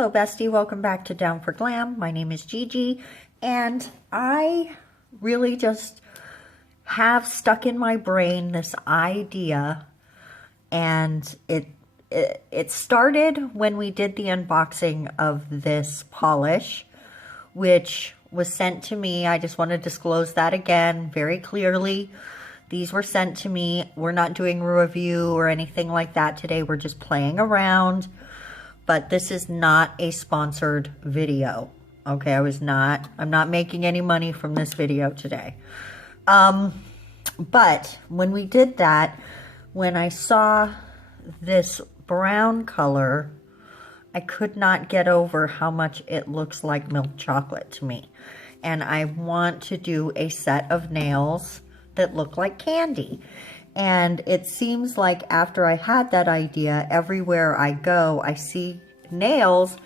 Hello bestie, welcome back to Down for Glam. My name is Gigi and I really just have stuck in my brain this idea, and it started when we did the unboxing of this polish, which was sent to me. I just want to disclose that again very clearly. These were sent to me. We're not doing a review or anything like that today. We're just playing around. But this is not a sponsored video. Okay, I'm not making any money from this video today. But when we did that, when I saw this brown color, I could not get over how much it looks like milk chocolate to me. And I want to do a set of nails that look like candy. And it seems like after I had that idea, everywhere I go, I see nails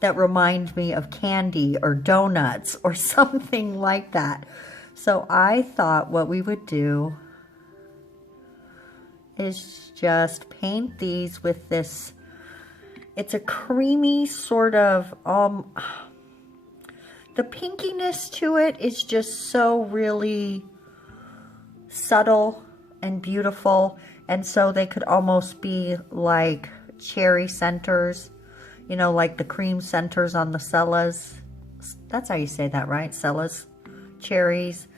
that remind me of candy or donuts or something like that. So I thought what we would do is just paint these with this. It's a creamy sort of, the pinkiness to it is just so really subtle and beautiful, and so they could almost be like cherry centers, you know, like the cream centers on the Cella's. That's how you say that, right? Cella's cherries.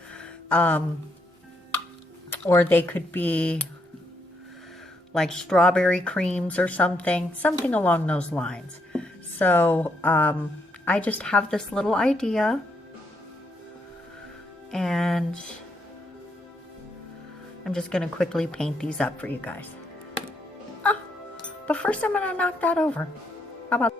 Or they could be like strawberry creams or something along those lines. So I just have this little idea, and I'm just going to quickly paint these up for you guys. Oh, but first I'm going to knock that over. How about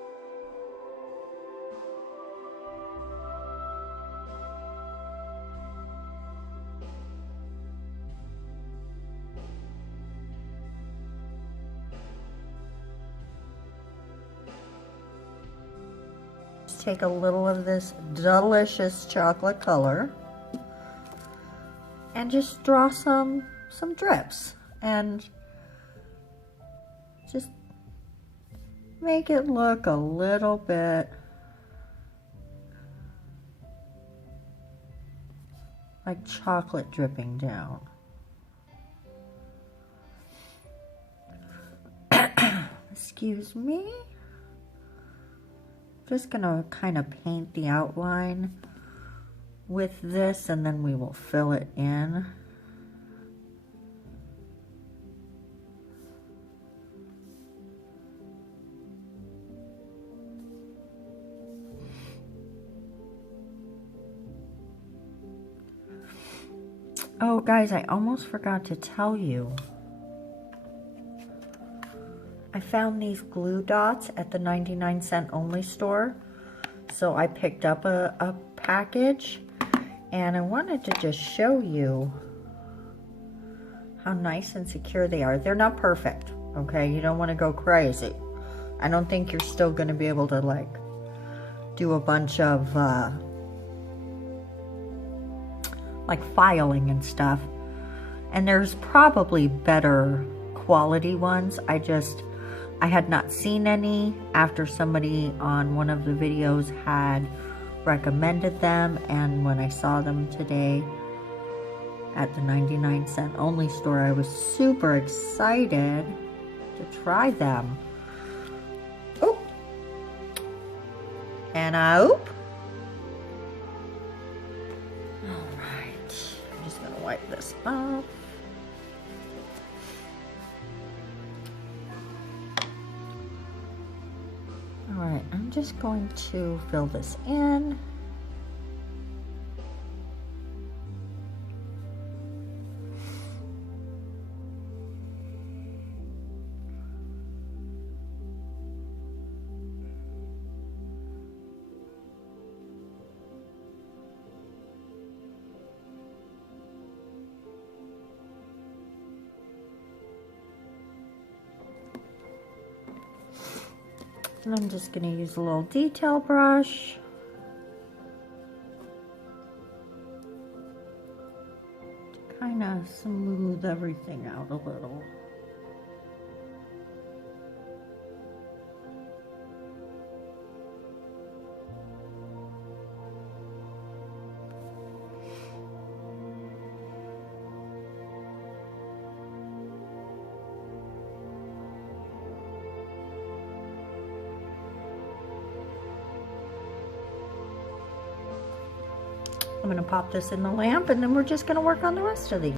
take a little of this delicious chocolate color and just draw some drips and just make it look a little bit like chocolate dripping down. Excuse me. Just gonna kind of paint the outline with this, and then we will fill it in. Oh guys, I almost forgot to tell you. I found these glue dots at the 99-cent only store. So I picked up a package, and I wanted to just show you how nice and secure they are. They're not perfect, okay? You don't want to go crazy. I don't think you're still going to be able to like do a bunch of like filing and stuff. And there's probably better quality ones. I had not seen any after somebody on one of the videos had recommended them, and when I saw them today at the 99-cent only store, I was super excited to try them. Oop. And oop. All right, I'm just gonna wipe this off. Alright, I'm just going to fill this in. And I'm just going to use a little detail brush to kind of smooth everything out a little. I'm gonna pop this in the lamp and then we're just gonna work on the rest of these.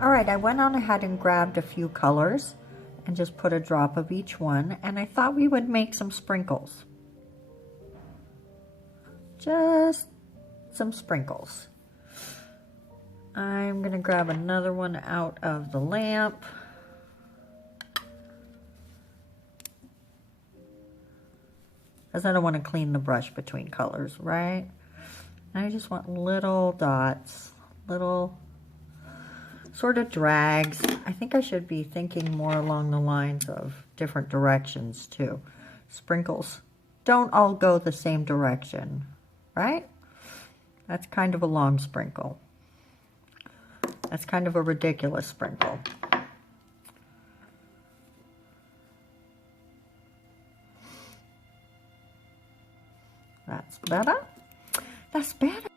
All right, I went on ahead and grabbed a few colors and just put a drop of each one, and I thought we would make some sprinkles. Just some sprinkles. I'm gonna grab another one out of the lamp. Because I don't want to clean the brush between colors, right? I just want little dots, little sort of drags. I think I should be thinking more along the lines of different directions too. Sprinkles don't all go the same direction, right? That's kind of a long sprinkle. That's kind of a ridiculous sprinkle. That's better. That's better.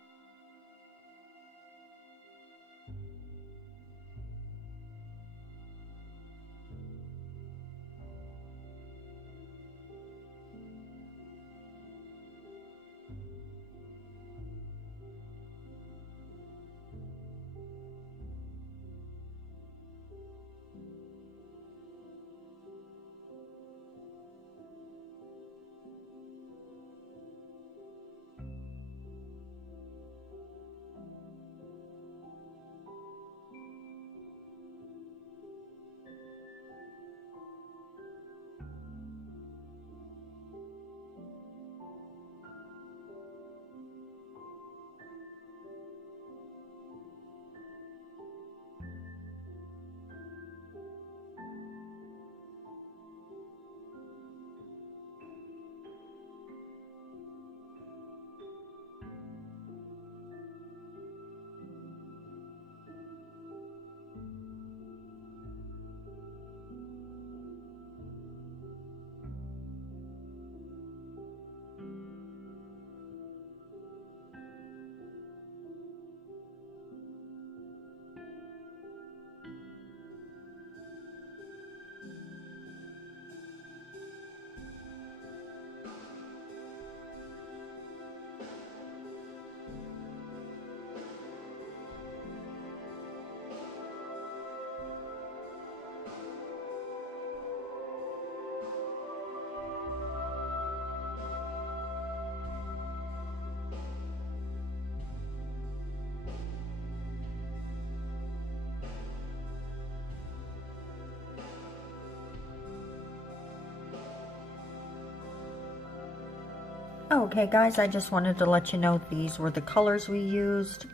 Okay guys, I just wanted to let you know these were the colors we used.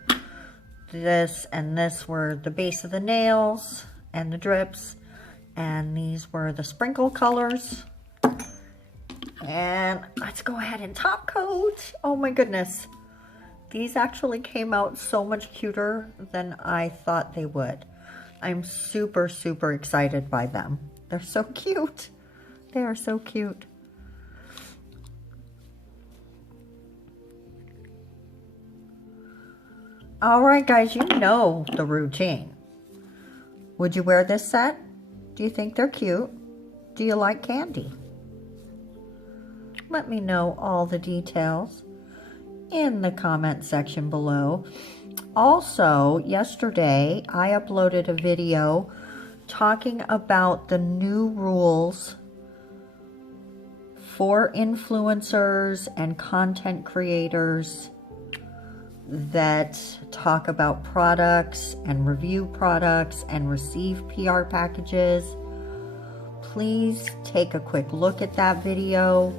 This and this were the base of the nails and the drips, and these were the sprinkle colors. And let's go ahead and top coat. Oh my goodness. These actually came out so much cuter than I thought they would. I'm super, super excited by them. They're so cute. They are so cute. All right, guys, you know the routine. Would you wear this set? Do you think they're cute? Do you like candy? Let me know all the details in the comment section below. Also, yesterday I uploaded a video talking about the new rules for influencers and content creators that talk about products and review products and receive PR packages. Please take a quick look at that video.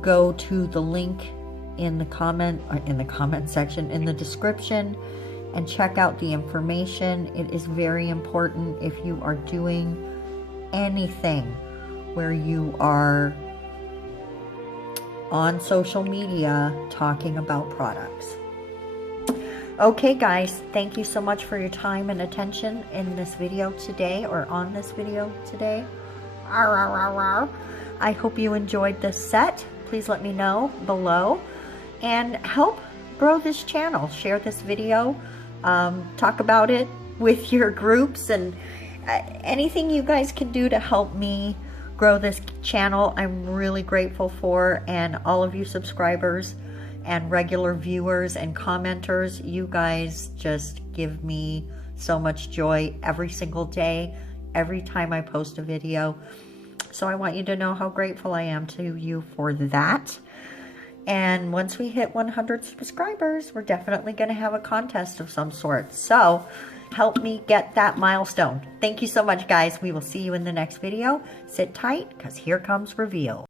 Go to the link in the comment section, in the description, and check out the information. It is very important if you are doing anything where you are on social media talking about products. Okay guys, thank you so much for your time and attention in this video today, or on this video today. I hope you enjoyed this set. Please let me know below and help grow this channel. Share this video, talk about it with your groups, and anything you guys can do to help me grow this channel, I'm really grateful for. And all of you subscribers and regular viewers and commenters, you guys just give me so much joy every single day, every time I post a video. So I want you to know how grateful I am to you for that. And once we hit 100 subscribers, we're definitely going to have a contest of some sort. So help me get that milestone. Thank you so much, guys. We will see you in the next video. Sit tight, because here comes reveal.